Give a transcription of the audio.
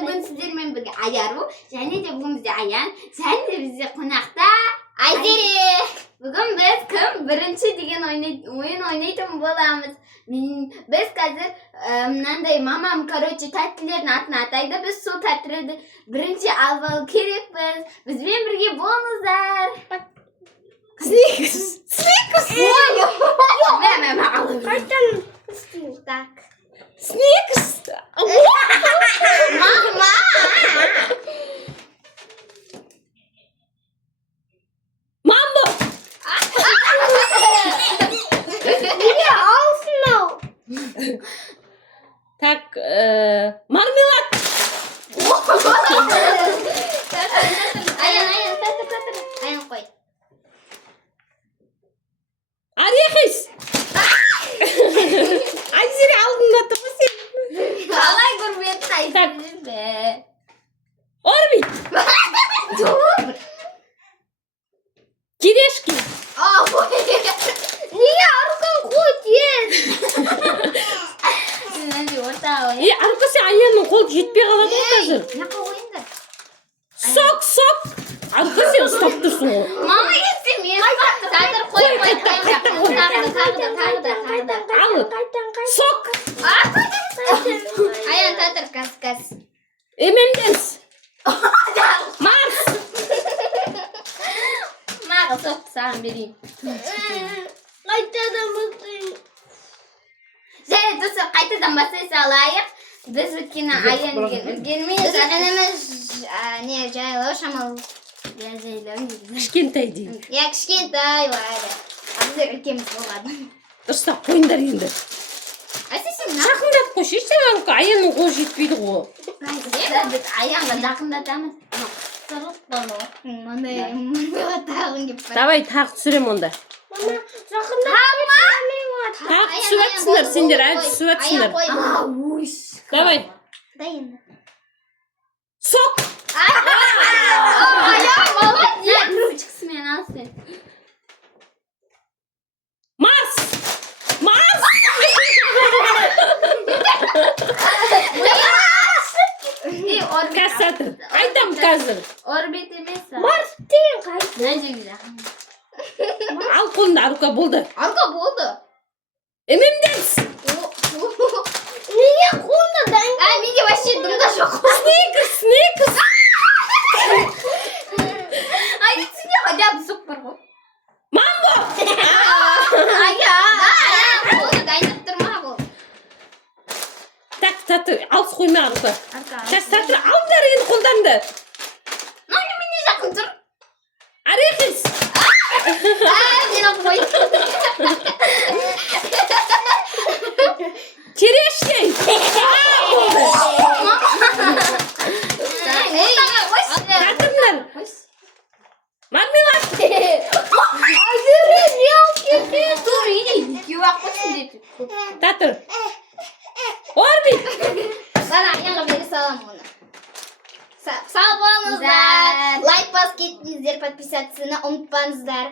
бүгін сіздермен бірге Айару және де бүгін бізде Аян және де бізде қонақта Айзере. Бүгін біз кім бірінші деген ойын ойнайтын боламыз. Біз қазір мынандай мамам тәттілердің атын атайды. Біз сол тәттілерді бірінші алып алу керекпіз. Бізбен бірге болыңыздар. Сникерс. Қайтан так. Сникерс. Мама! Мамбо. Неге алсын ау? Так, мармелад. Аян, татыр. Аян қой. Арехис. Айзере алдында тұрма сен. Қалай көрмеді Айзере? Орбит. Терешки. Неге арқан қой тез? Арқасы Аянның қолы жетпей қалады ғой қазір. Мына қойыңдар. Сок. Арқасы ұстап тұрсың ғой. Мама кетсе мен татыр қой. Тағы. Ал. Сок. Аян татыр кас. M&M's. Марс. Маған соқты саған берейін. Қайтадан бастайын. Және достар, қайтадан бастай салайық. Біз өткені Аян деген үлгермейміз. Ініміз жайлау шамалы. Кішкентай дейін. Кішкентай әлі. Біздер үлкеміз болғады. Дұрыстап қойыңдар енді. Сен Жақындап қойшы, саған Аянның қолы жетпейді ғой. біз Аянға жақындатамыз. Мындай тағын кеп бар. Давай тағы түсірем онда. Мама, жақындатамыз. Тағы түсіп атсыңдар, сендер әлі түсіп атсыңдар. Давай. Сок. Аян, молодец. Ручкасымен ал сен. Марс. Кассатыр. Айтам қазір. Орбит емес. Марс. Мына жерге жақын. Ал қолында арқа болды. Алға болды. M&M's. Неге қолында дайын? Менде вообще дымда жоқ. Сникерс. Сенде хотя бы сок бар ғой. Мамбо. Аян, қолды дайындап тұрма бұл. Так, татыр, алыс қойма арқа. Татыр, алыңдар енді қолданды. Менде жақын тұр. Арехис. Мені қой. Терешки. Татырlar. Мармелад. Айзере, не алып кетті? Тұр, екеуі ақ қойсын деді. Татыр. Орбит. Бана Аянға бере саламын оны. Сау болыңыздар. Лайк басып кеттіңіздер, подписаться ұмытпаңыздар.